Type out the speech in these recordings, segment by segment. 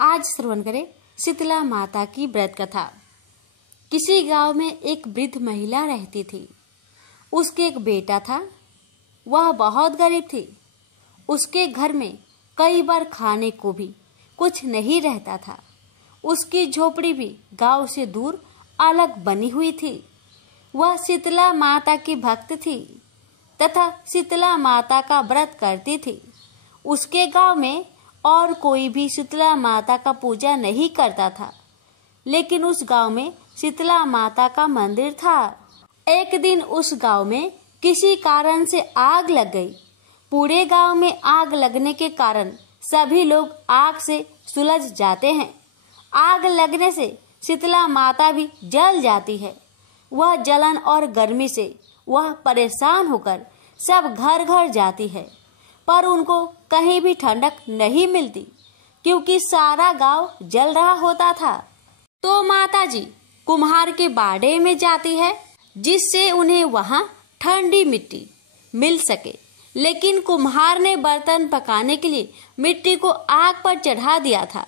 आज श्रवण करें शीतला माता की व्रत कथा। किसी गांव में एक वृद्ध महिला रहती थी। उसके एक बेटा था। वह बहुत गरीब थी। उसके घर में कई बार खाने को भी कुछ नहीं रहता था। उसकी झोपड़ी भी गांव से दूर अलग बनी हुई थी। वह शीतला माता की भक्त थी तथा शीतला माता का व्रत करती थी। उसके गांव में और कोई भी शीतला माता का पूजा नहीं करता था, लेकिन उस गांव में शीतला माता का मंदिर था। एक दिन उस गांव में किसी कारण से आग लग गई। पूरे गांव में आग लगने के कारण सभी लोग आग से सुलझ जाते हैं। आग लगने से शीतला माता भी जल जाती है। वह जलन और गर्मी से वह परेशान होकर सब घर घर जाती है, पर उनको कहीं भी ठंडक नहीं मिलती, क्योंकि सारा गांव जल रहा होता था। तो माताजी कुम्हार के बाड़े में जाती है, जिससे उन्हें वहां ठंडी मिट्टी मिल सके। लेकिन कुम्हार ने बर्तन पकाने के लिए मिट्टी को आग पर चढ़ा दिया था,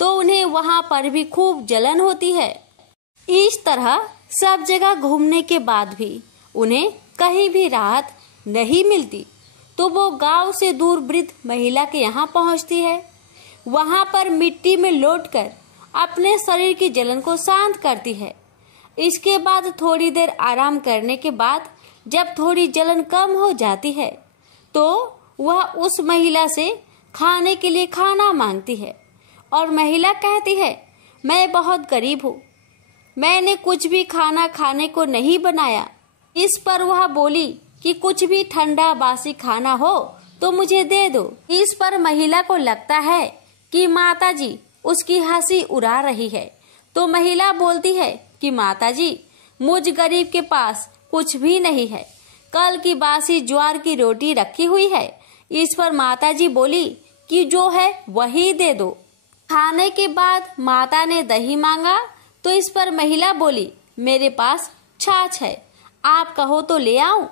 तो उन्हें वहां पर भी खूब जलन होती है। इस तरह सब जगह घूमने के बाद भी उन्हें कहीं भी राहत नहीं मिलती। तो वो गांव से दूर वृद्ध महिला के यहाँ पहुँचती है। वहां पर मिट्टी में लौटकर अपने शरीर की जलन को शांत करती है। इसके बाद थोड़ी देर आराम करने के बाद जब थोड़ी जलन कम हो जाती है, तो वह उस महिला से खाने के लिए खाना मांगती है। और महिला कहती है, मैं बहुत गरीब हूँ, मैंने कुछ भी खाना खाने को नहीं बनाया। इस पर वह बोली कि कुछ भी ठंडा बासी खाना हो तो मुझे दे दो। इस पर महिला को लगता है कि माताजी उसकी हंसी उड़ा रही है। तो महिला बोलती है कि माताजी, मुझ गरीब के पास कुछ भी नहीं है, कल की बासी ज्वार की रोटी रखी हुई है। इस पर माताजी बोली कि जो है वही दे दो। खाने के बाद माता ने दही मांगा, तो इस पर महिला बोली, मेरे पास छाछ है, आप कहो तो ले आऊं।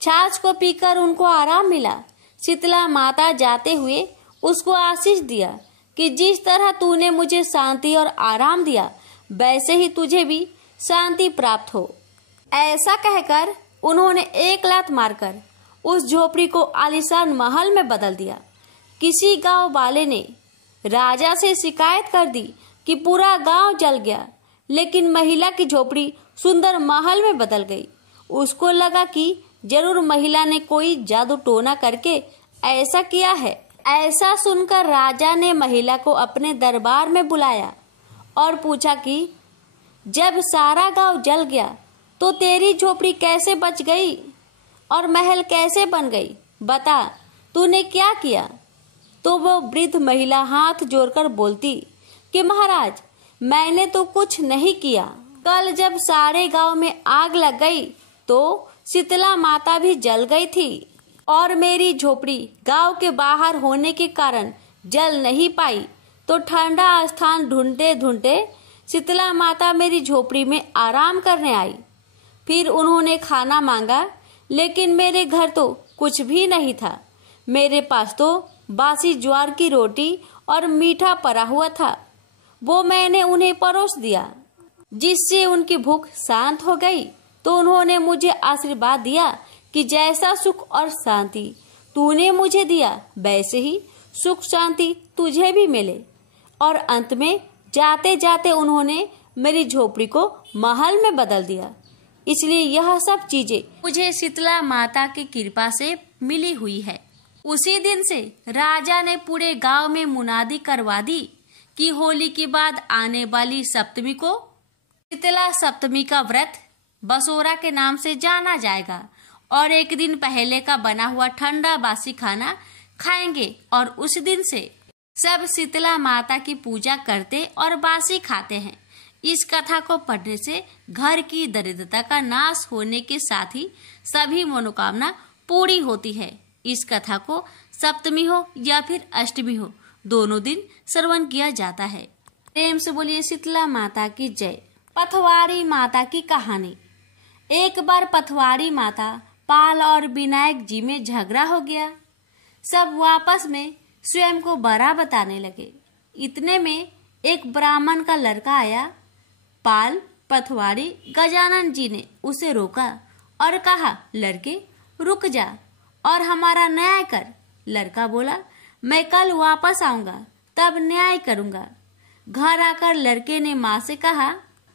छाछ को पीकर उनको आराम मिला। शीतला माता जाते हुए उसको आशीष दिया कि जिस तरह तूने मुझे शांति और आराम दिया, वैसे ही तुझे भी शांति प्राप्त हो। ऐसा कहकर उन्होंने एक लात मारकर उस झोपड़ी को आलीशान महल में बदल दिया। किसी गांव वाले ने राजा से शिकायत कर दी कि पूरा गांव जल गया, लेकिन महिला की झोपड़ी सुंदर महल में बदल गई। उसको लगा कि जरूर महिला ने कोई जादू टोना करके ऐसा किया है। ऐसा सुनकर राजा ने महिला को अपने दरबार में बुलाया और पूछा कि जब सारा गांव जल गया तो तेरी झोपड़ी कैसे बच गई और महल कैसे बन गई, बता तूने क्या किया। तो वो वृद्ध महिला हाथ जोड़कर बोलती कि महाराज, मैंने तो कुछ नहीं किया। कल जब सारे गांव में आग लग गई तो शीतला माता भी जल गई थी और मेरी झोपड़ी गांव के बाहर होने के कारण जल नहीं पाई। तो ठंडा स्थान ढूंढते ढूंढते शीतला माता मेरी झोपड़ी में आराम करने आई। फिर उन्होंने खाना मांगा, लेकिन मेरे घर तो कुछ भी नहीं था। मेरे पास तो बासी ज्वार की रोटी और मीठा पड़ा हुआ था। वो मैंने उन्हें परोस दिया, जिससे उनकी भूख शांत हो गई। तो उन्होंने मुझे आशीर्वाद दिया कि जैसा सुख और शांति तूने मुझे दिया, वैसे ही सुख शांति तुझे भी मिले। और अंत में जाते जाते उन्होंने मेरी झोपड़ी को महल में बदल दिया। इसलिए यह सब चीजें मुझे शीतला माता की कृपा से मिली हुई है। उसी दिन से राजा ने पूरे गांव में मुनादी करवा दी कि होली के बाद आने वाली सप्तमी को शीतला सप्तमी का व्रत बसोरा के नाम से जाना जाएगा और एक दिन पहले का बना हुआ ठंडा बासी खाना खाएंगे। और उस दिन से सब शीतला माता की पूजा करते और बासी खाते हैं। इस कथा को पढ़ने से घर की दरिद्रता का नाश होने के साथ ही सभी मनोकामना पूरी होती है। इस कथा को सप्तमी हो या फिर अष्टमी हो, दोनों दिन श्रवण किया जाता है। प्रेम से बोलिए शीतला माता की जय। पथवारी माता की कहानी। एक बार पथवारी माता पाल और विनायक जी में झगड़ा हो गया। सब आपस में स्वयं को बड़ा बताने लगे। इतने में एक ब्राह्मण का लड़का आया। पाल पथवाड़ी गजानन जी ने उसे रोका और कहा, लड़के रुक जा और हमारा न्याय कर। लड़का बोला, मैं कल वापस आऊंगा, तब न्याय करूंगा। घर आकर लड़के ने माँ से कहा,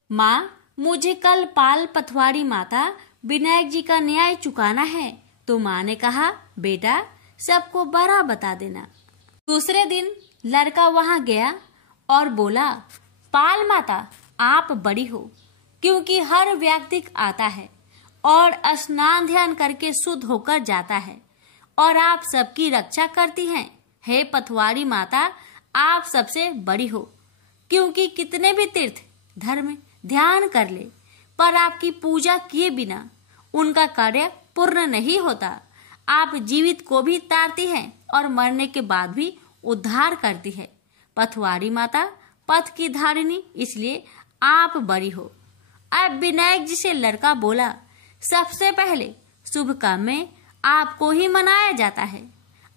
माँ मुझे कल पाल पथवाड़ी माता विनायक जी का न्याय चुकाना है। तो माँ ने कहा, बेटा सबको बड़ा बता देना। दूसरे दिन लड़का वहां गया और बोला, पाल माता आप बड़ी हो, क्योंकि हर व्यक्ति आता है और स्नान ध्यान करके शुद्ध होकर जाता है और आप सबकी रक्षा करती हैं। हे पथवाड़ी माता आप सबसे बड़ी हो, क्योंकि कितने भी तीर्थ धर्म ध्यान कर ले पर आपकी पूजा किए बिना उनका कार्य पूर्ण नहीं होता। आप जीवित को भी तारती हैं और मरने के बाद भी उद्धार करती है। पथवाड़ी माता पथ की धारिणी, इसलिए आप बड़ी हो। अब विनायक जी से लड़का बोला, सबसे पहले शुभ काम में आपको ही मनाया जाता है।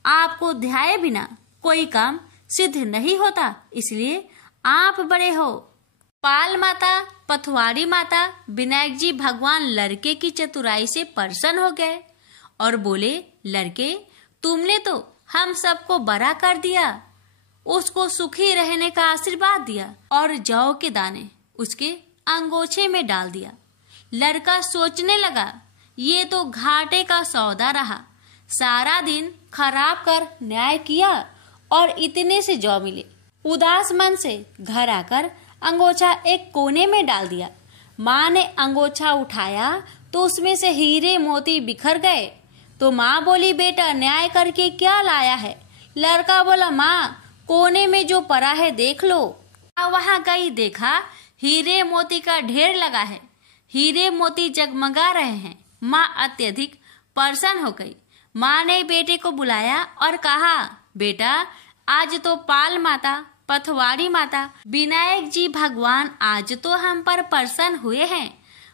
आपको ध्याये बिना कोई काम सिद्ध नहीं होता, इसलिए आप बड़े हो। पाल माता पथवाड़ी माता विनायक जी भगवान लड़के की चतुराई से प्रसन्न हो गए और बोले, लड़के तुमने तो हम सबको बड़ा कर दिया, उसको सुखी रहने का आशीर्वाद दिया और जौ के दाने उसके अंगोछे में डाल दिया। लड़का सोचने लगा, ये तो घाटे का सौदा रहा। सारा दिन खराब कर न्याय किया और इतने से जौ मिले। उदास मन से घर आकर अंगोछा एक कोने में डाल दिया। माँ ने अंगोछा उठाया तो उसमें से हीरे मोती बिखर गए। तो माँ बोली, बेटा न्याय करके क्या लाया है? लड़का बोला, माँ कोने में जो पड़ा है देख लो। वहां गई, देखा हीरे मोती का ढेर लगा है, हीरे मोती जगमगा रहे हैं। माँ अत्यधिक प्रसन्न हो गई। माँ ने बेटे को बुलाया और कहा, बेटा आज तो पाल माता पथवाड़ी माता विनायक जी भगवान आज तो हम पर प्रसन्न हुए हैं।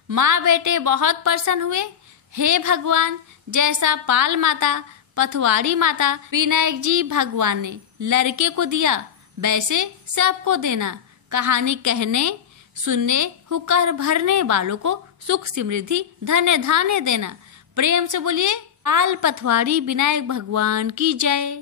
माँ बेटे बहुत प्रसन्न हुए। हे भगवान, जैसा पाल माता पथवाड़ी माता विनायक जी भगवान ने लड़के को दिया, वैसे सबको देना। कहानी कहने सुनने हुक्कर भरने वालों को सुख समृद्धि धन्य धान्य देना। प्रेम से बोलिए, पाल पथवाड़ी विनायक भगवान की जय।